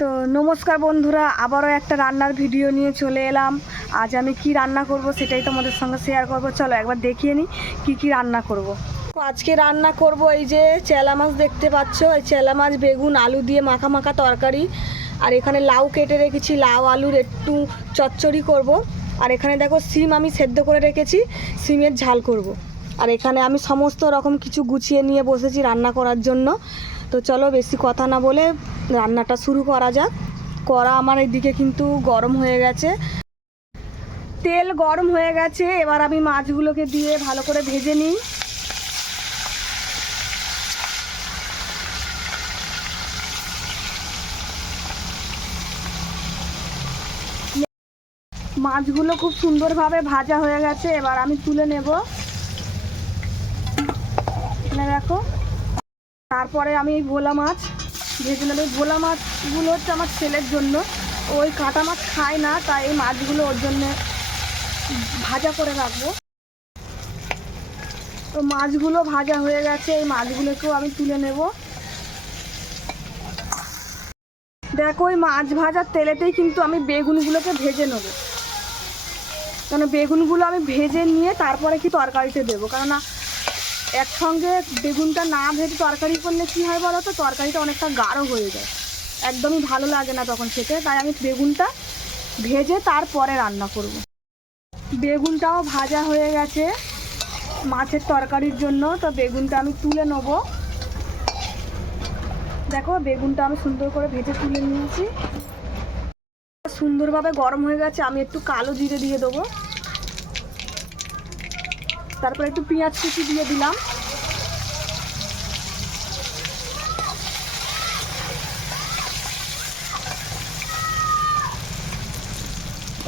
তো নমস্কার বন্ধুরা, আবারও একটা রান্নার ভিডিও নিয়ে চলে এলাম। আজ আমি কি রান্না করব সেটাই তোমাদের সঙ্গে শেয়ার করব। চলো একবার দেখিয়ে নিই কী কী রান্না করব। আজকে রান্না করব এই যে চেলা মাছ দেখতে পাচ্ছ। এই চেলা মাছ, বেগুন, আলু দিয়ে মাখা মাখা তরকারি। আর এখানে লাউ কেটে রেখেছি। লাউ, আলুর একটু চচ্চড়ি করব। আর এখানে দেখো, সিম আমি সেদ্ধ করে রেখেছি। সিমের ঝাল করব। আর এখানে আমি সমস্ত রকম কিছু গুছিয়ে নিয়ে বসেছি রান্না করার জন্য। তো চলো বেশি কথা না বলে রান্নাটা শুরু করা যাক। কড়া আমার এদিকে কিন্তু গরম হয়ে গেছে। তেল গরম হয়ে গেছে, এবার আমি মাছগুলোকে দিয়ে ভালো করে ভেজে নিই। মাছগুলো খুব সুন্দরভাবে ভাজা হয়ে গেছে, এবার আমি তুলে নেব। এখানে দেখো। তারপরে আমি ভোলা মাছ ভেজে নেব ভোলা মাছগুলো হচ্ছে আমার ছেলের জন্য। ওই কাটা মাছ খায় না, তাই এই মাছগুলো ওর জন্য ভাজা করে রাখব। তো মাছগুলো ভাজা হয়ে গেছে, এই মাছগুলোকেও আমি তুলে নেব। দেখো ওই মাছ ভাজার তেলেতেই কিন্তু আমি বেগুনগুলোকে ভেজে নেব। কারণ বেগুনগুলো আমি ভেজে নিয়ে তারপরে কি তরকারিতে দেবো? কেননা একসঙ্গে বেগুনটা না ভেজে তরকারি করলে কী হয় বলো তো? তরকারিটা অনেকটা গাঢ় হয়ে যায়। একদমই ভালো লাগে না তখন খেতে, তাই আমি বেগুনটা ভেজে তারপরে রান্না করব। বেগুনটাও ভাজা হয়ে গেছে মাছের তরকারির জন্য, তো বেগুনটা আমি তুলে নেব। দেখো, বেগুনটা আমি সুন্দর করে ভেজে তুলে নিয়েছি। সুন্দরভাবে গরম হয়ে গেছে, আমি একটু কালো জিরে দিয়ে দেবো। তারপর একটু পেঁয়াজ কুচি দিয়ে দিলাম।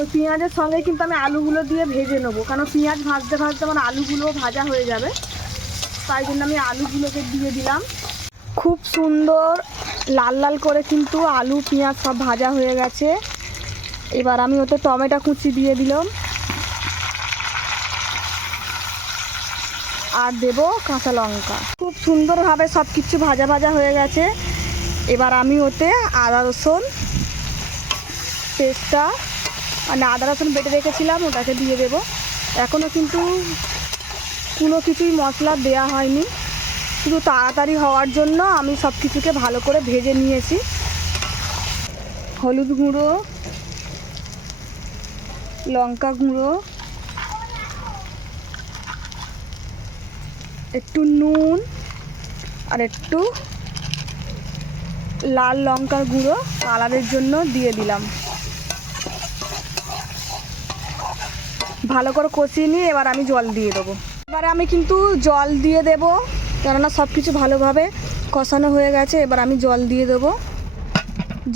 ওই পেঁয়াজের সঙ্গে কিন্তু আমি আলুগুলো দিয়ে ভেজে নেব, কারণ পেঁয়াজ ভাজতে ভাজতে আমার আলুগুলো ভাজা হয়ে যাবে। তাই জন্য আমি আলুগুলোকে দিয়ে দিলাম। খুব সুন্দর লাল লাল করে কিন্তু আলু, পেঁয়াজ সব ভাজা হয়ে গেছে। এবার আমি ওতে টমেটো কুচি দিয়ে দিলাম। আর দেব কাঁচা লঙ্কা। খুব সুন্দরভাবে সব কিছু ভাজা ভাজা হয়ে গেছে। এবার আমি ওতে আদা রসুন পেস্টটা মানে আদা রসুন বেটে রেখেছিলাম, ওটাকে দিয়ে দেব। এখনও কিন্তু কোনো কিছুই মশলা দেয়া হয়নি। শুধু তাড়াতাড়ি হওয়ার জন্য আমি সব কিছুকে ভালো করে ভেজে নিয়েছি। হলুদ গুঁড়ো, লঙ্কা গুঁড়ো একটু নুন আর একটু লাল লঙ্কার গুঁড়ো কালারের জন্য দিয়ে দিলাম। ভালো করে কষিয়ে নিয়ে এবার আমি জল দিয়ে দেবো। এবারে আমি কিন্তু জল দিয়ে দেবো, কেননা সব কিছু ভালোভাবে কষানো হয়ে গেছে, এবার আমি জল দিয়ে দেবো।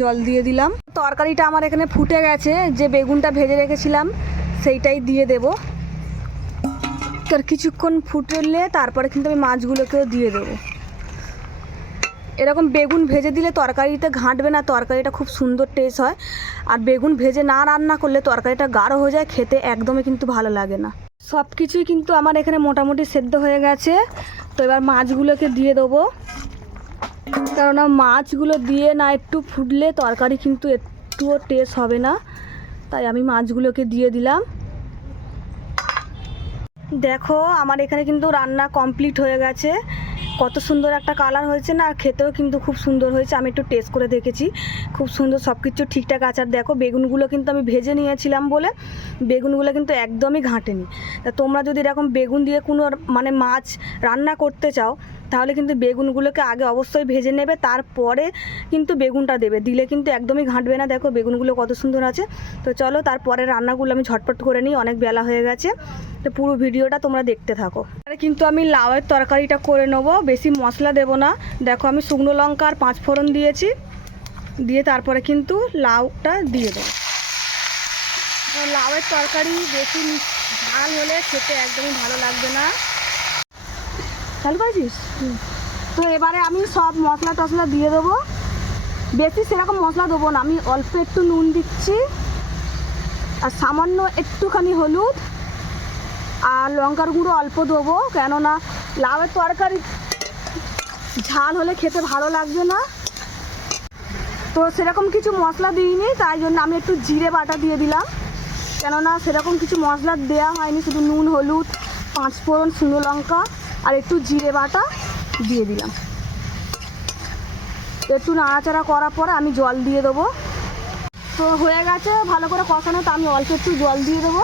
জল দিয়ে দিলাম। তরকারিটা আমার এখানে ফুটে গেছে, যে বেগুনটা ভেজে রেখেছিলাম সেইটাই দিয়ে দেবো। আর কিছুক্ষণ ফুটলে তারপরে কিন্তু আমি মাছগুলোকেও দিয়ে দেবো। এরকম বেগুন ভেজে দিলে তরকারিতে ঘাঁটবে না, তরকারিটা খুব সুন্দর টেস্ট হয়। আর বেগুন ভেজে না রান্না করলে তরকারিটা গাঢ় হয়ে যায়, খেতে একদমই কিন্তু ভালো লাগে না। সব কিছুই কিন্তু আমার এখানে মোটামুটি সেদ্ধ হয়ে গেছে। তো এবার মাছগুলোকে দিয়ে দেবো। কেননা মাছগুলো দিয়ে না একটু ফুটলে তরকারি কিন্তু একটুও টেস্ট হবে না। তাই আমি মাছগুলোকে দিয়ে দিলাম। দেখো, আমার এখানে কিন্তু রান্না কমপ্লিট হয়ে গেছে। কত সুন্দর একটা কালার হয়েছে না, আর খেতেও কিন্তু খুব সুন্দর হয়েছে। আমি একটু টেস্ট করে দেখেছি। খুব সুন্দর সব কিছু ঠিকঠাক আছে। আর দেখো, বেগুনগুলো কিন্তু আমি ভেজে নিয়েছিলাম বলে, বেগুনগুলো কিন্তু একদমই ঘাঁটেনি। তা তোমরা যদি এরকম বেগুন দিয়ে কোনো মানে মাছ রান্না করতে চাও তাহলে কিন্তু বেগুনগুলোকে আগে অবশ্যই ভেজে নেবে, তারপরে কিন্তু বেগুনটা দেবে। দিলে কিন্তু একদমই ঘাঁটবে না। দেখো বেগুনগুলো কত সুন্দর আছে। তো চলো তারপরে রান্নাগুলো আমি ঝটপট করে নিই, অনেক বেলা হয়ে গেছে। তো পুরো ভিডিওটা তোমরা দেখতে থাকো। কিন্তু আমি লাউয়ের তরকারিটা করে নেব। বেশি মশলা দেবো না। দেখো আমি শুকনো লঙ্কা আর পাঁচ ফোড়ন দিয়েছি। দিয়ে তারপরে কিন্তু লাউটা দিয়ে দেবো। লাউয়ের তরকারি বেশি ঝাল হলে খেতে একদমই ভালো লাগবে না। চালু করেছিস? তো এবারে আমি সব মশলা টশলা দিয়ে দেবো। বেশি সেরকম মশলা দেবো না, আমি অল্প একটু নুন দিচ্ছি। আর সামান্য একটুখানি হলুদ আর লঙ্কার গুঁড়ো অল্প দেবো, কেননা লাউয়ের তরকারি ঝাল হলে খেতে ভালো লাগবে না। তো সেরকম কিছু মশলা দিইনি, তাই জন্য আমি একটু জিরে বাটা দিয়ে দিলাম। কেননা সেরকম কিছু মশলা দেওয়া হয়নি, শুধু নুন, হলুদ পাঁচ ফোড়ন শুকনো লঙ্কা। আর একটু জিরে বাটা দিয়ে দিলাম। একটু নাড়াচাড়া করার পরে আমি জল দিয়ে দেবো। তো হয়ে গেছে, ভালো করে কষানো, তো আমি অল্প একটু জল দিয়ে দেবো।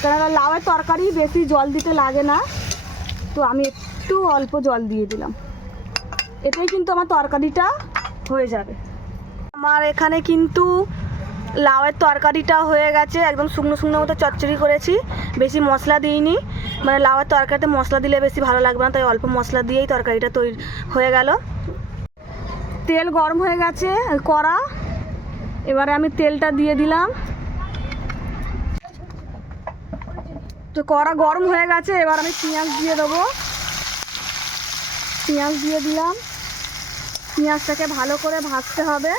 কেননা লাউয়ের তরকারি বেশি জল দিতে লাগে না। তো আমি একটু অল্প জল দিয়ে দিলাম। এতেই কিন্তু আমার তরকারিটা হয়ে যাবে। আমার এখানে কিন্তু লাউয়ের তরকারিটা হয়ে গেছে, একদম শুকনো শুকনো মতো চচ্চড়ি করেছি। বেশি মশলা দিইনি। মানে লাউয়ের তরকারিতে মশলা দিলে বেশি ভালো লাগবে না, তাই অল্প মশলা দিয়েই তরকারিটা তৈরি হয়ে গেল। তেল গরম হয়ে গেছে, কড়া। এবারে আমি তেলটা দিয়ে দিলাম। তো কড়া গরম হয়ে গেছে, এবার আমি পেঁয়াজ দিয়ে দেবো। পেঁয়াজ দিয়ে দিলাম। পেঁয়াজটাকে ভালো করে ভাজতে হবে।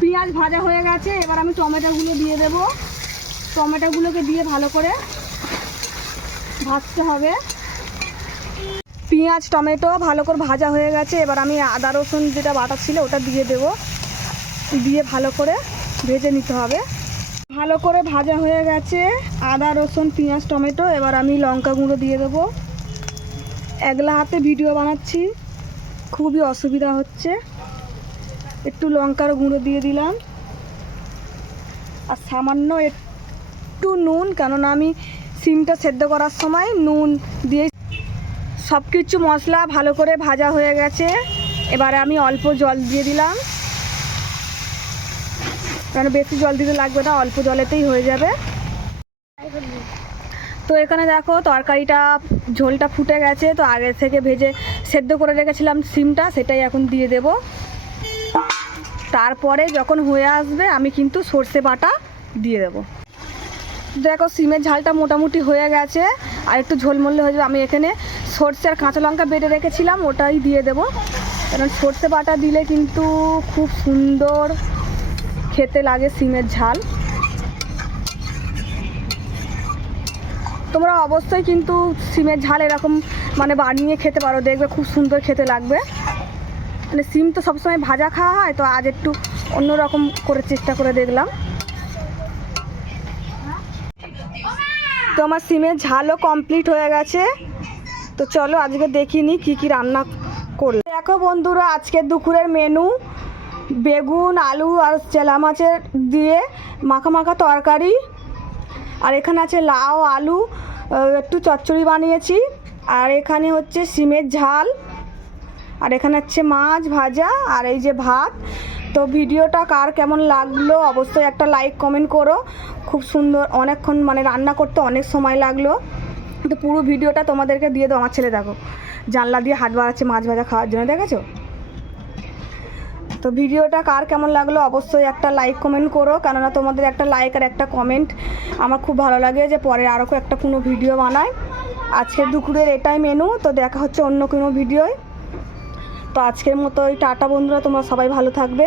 পেঁয়াজ ভাজা হয়ে গেছে, এবার আমি টমেটোগুলো দিয়ে দেব। টমেটোগুলোকে দিয়ে ভালো করে ভাজতে হবে। পেঁয়াজ, টমেটো ভালো করে ভাজা হয়ে গেছে। এবার আমি আদা, রসুন যেটা বাটা ছিল ওটা দিয়ে দেব। দিয়ে ভালো করে ভেজে নিতে হবে। ভালো করে ভাজা হয়ে গেছে। আদা, রসুন, পেঁয়াজ, টমেটো, এবার আমি লঙ্কা গুঁড়ো দিয়ে দেবো। একলা হাতে ভিডিও বানাচ্ছি। খুবই অসুবিধা হচ্ছে। একটু লঙ্কার গুঁড়ো দিয়ে দিলাম। আর সামান্য একটু নুন, কেননা আমি সিমটা সেদ্ধ করার সময় নুন দিয়ে সব কিছু মশলা ভালো করে ভাজা হয়ে গেছে। এবারে আমি অল্প জল দিয়ে দিলাম। কারণ বেশি জল দিতে লাগবে না, অল্প জলেতেই হয়ে যাবে। তো এখানে দেখো তরকারিটা, ঝোলটা ফুটে গেছে। তো আগে থেকে ভেজে সেদ্ধ করে রেখেছিলাম সিমটা, সেটাই এখন দিয়ে দেব। তারপরে যখন হয়ে আসবে, আমি কিন্তু সর্ষে বাটা দিয়ে দেবো। দেখো সিমের ঝালটা মোটামুটি হয়ে গেছে, আর একটু ঝোলমল্লে হয়ে যাবে। আমি এখানে সর্ষে আর কাঁচা লঙ্কা বেটে রেখেছিলাম, ওটাই দিয়ে দেবো। কারণ সর্ষে বাটা দিলে কিন্তু খুব সুন্দর খেতে লাগে সিমের ঝাল। তোমরা অবশ্যই কিন্তু সিমের ঝাল এরকম মানে বানিয়ে খেতে পারো, দেখবে খুব সুন্দর খেতে লাগবে। মানে সিম তো সবসময় ভাজা খাওয়া হয়, তো আজ একটু অন্যরকম করে চেষ্টা করে দেখলাম। তো আমার সিমের ঝালও কমপ্লিট হয়ে গেছে। তো চলো আজকে দেখিনি কি কি রান্না করলে। দেখো বন্ধুরা, আজকের দুপুরের মেনু বেগুন, আলু আর চেলা মাছের দিয়ে মাখা মাখা তরকারি। আর এখানে আছে লাউ, আলু একটু চচ্চড়ি বানিয়েছি। আর এখানে হচ্ছে সিমের ঝাল। আর এখানে হচ্ছে মাছ ভাজা আর এই যে ভাত। তো ভিডিওটা কার কেমন লাগল অবশ্যই একটা লাইক কমেন্ট করো। খুব সুন্দর অনেকক্ষণ মানে রান্না করতে অনেক সময় লাগল। তো পুরো ভিডিওটা তোমাদেরকে দিয়ে দাও, আমার ছেলে দেখো। জানলা দিয়ে হাত বাড়াচ্ছে, মাছ ভাজা খাওয়ার জন্য, দেখেছ? তো ভিডিওটা কার কেমন লাগল অবশ্যই একটা লাইক কমেন্ট করো, কেননা তোমাদের একটা লাইক আর একটা কমেন্ট আমার খুব ভালো লাগে যে পরে আরও একটা কোনো ভিডিও বানায় আজকের দুপুরের এটাই মেনু তো দেখা হচ্ছে অন্য কোনো ভিডিওয় তো আজকের মতো ওই টাটা বন্ধুরা তোমরা সবাই ভালো থাকবে।